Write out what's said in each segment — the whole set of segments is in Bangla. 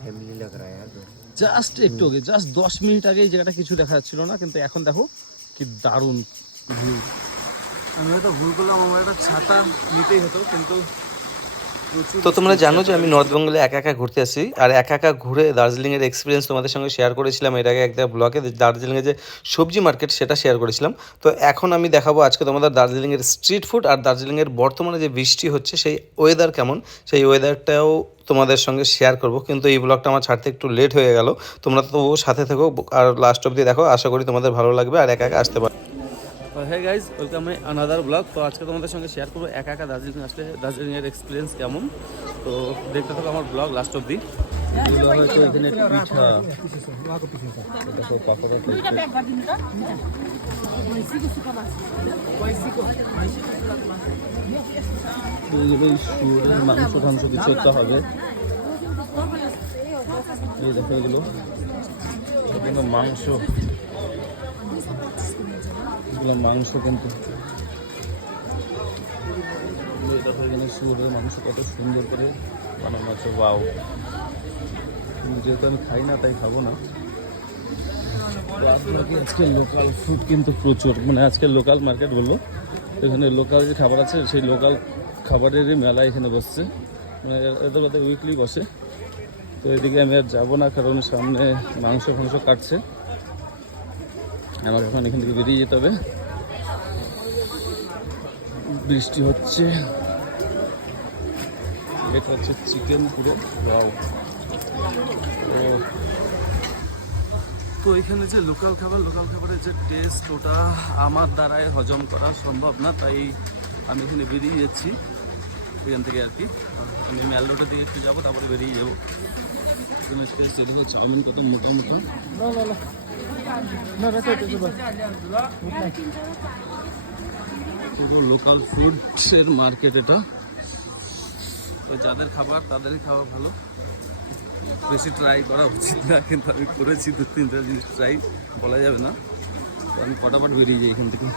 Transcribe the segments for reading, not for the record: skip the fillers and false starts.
फैमिली लग रहा है यार। জাস্ট একটু আগে, জাস্ট 10 মিনিট আগে এই জায়গাটা কিছু দেখা যাচ্ছিল না, কিন্তু এখন দেখো কি দারুণ ভিউ। আমি হয়তো ভুল করলাম, আমার একটা ছাতা নিতেই হতো, কিন্তু তো তোমরা জানো যে আমি নর্থ বেঙ্গলে একা একা ঘুরতে আসি, আর একা একা ঘুরে দার্জিলিংয়ের এক্সপিরিয়েন্স তোমাদের সঙ্গে শেয়ার করেছিলাম এর আগে একটা ব্লগে। দার্জিলিংয়ে যে সবজি মার্কেট সেটা শেয়ার করেছিলাম। তো এখন আমি দেখাবো আজকে তোমাদের দার্জিলিংয়ের স্ট্রিট ফুড, আর দার্জিলিংয়ের বর্তমানে যে বৃষ্টি হচ্ছে সেই ওয়েদার কেমন, সেই ওয়েদারটাও তোমাদের সঙ্গে শেয়ার করব। কিন্তু এই ব্লগটা আমার ছাড়তে একটু লেট হয়ে গেল, তোমরা তো সাথে থেকো আর লাস্ট অবধি দেখো, আশা করি তোমাদের ভালো লাগবে আর একা একা আসতে পারো। হ্যাঁ guys, welcome my another blog. তো আজকে তোমাদের সঙ্গে শেয়ার করবো একা একা দার্জিলিং আসলে দার্জিলিংয়ের এক্সপিরিয়েন্স কেমন। তো দেখতে থাকো আমার ব্লগ লাস্ট অব্দি। এগুলো হয়তো এখানে পিঠা, দেখো পাকোড়া এইগুলো শুয়োরের মাংস টাংস কিছু একটা হবে। এই দেখো এগুলো মাংস, এগুলো মাংস কিন্তু দেখো এখানে শুয়োরের মাংস কত সুন্দর করে বানানো আছে। ওয়াও, যেহেতু আমি খাই না তাই খাবো না। আপনাকে আজকে লোকাল ফুড কিন্তু প্রচুর, মানে আজকে লোকাল মার্কেট বললো, এখানে লোকাল যে খাবার আছে সেই লোকাল খাবারেরই মেলা এখানে বসছে, মানে এদের মধ্যে উইকলি বসে। তো এদিকে আমি আর যাবো না, কারণ সামনে মাংস ফাংস কাটছে, আমাকে এখন এখান থেকে বেরিয়ে যেতে হবে। বৃষ্টি হচ্ছে, এটা হচ্ছে চিকেন পুরো। ওয়াও। তো এখানে যে লোকাল খাবারের যে টেস্ট, ওটা আমার দ্বারায় হজম করা সম্ভব না, তাই আমি এখানে বেরিয়ে যাচ্ছি এখান থেকে আর কি। আমি ম্যাল রোডের দিকে একটু যাবো, তারপরে বেরিয়ে যাবো। চাউমিন কত মোটা মোটা, পুরো লোকাল ফুডসের মার্কেট এটা। তো যাদের খাবার তাদেরই খাওয়া ভালো, বেশি ট্রাই করা উচিত না, কিন্তু আমি করেছি 2-3টা জিনিস ট্রাই, বলা যাবে না। তো আমি ফটাফট বেরিয়ে যাই এখান থেকে।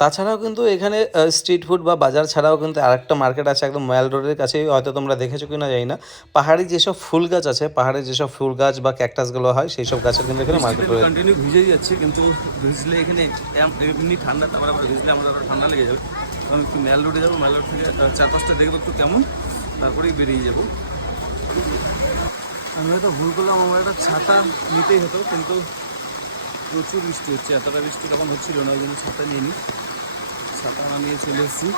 তাছাড়াও কিন্তু এখানে স্ট্রিট ফুড বা বাজার ছাড়াও কিন্তু আরেকটা মার্কেট আছে একদম ময়াল রোডের কাছেই, হয়তো তোমরা দেখেছো কিনা জানি না। পাহাড়ি যেসব ফুল গাছ আছে, পাহাড়ে যেসব ফুল গাছ বা ক্যাকটাসগুলো হয় সেই সব গাছের কিন্তু এখানে মার্কেট রয়েছে। কন্টিনিউ ভিজেই যাচ্ছে, কিন্তু ভিজলে এখানে এমনি ঠান্ডা, তারপর আবার ভিজলে আমাদের আবার ঠান্ডা লেগে যাবে। আমি একটু ম্যাল রোডে যাবো, ম্যাল রোড থেকে 4-5টা দেখবো একটু কেমন, তারপরেই বেরিয়ে যাবো। আমি হয়তো ভুল করলাম, আমার একটা ছাতা নিতেই হতো, কিন্তু প্রচুর বৃষ্টি হচ্ছে। এতটা বৃষ্টি তখন হচ্ছিল না, ওই জন্য ছাতা নিয়ে নিই। ছাতা না নিয়ে চলে এসেছি।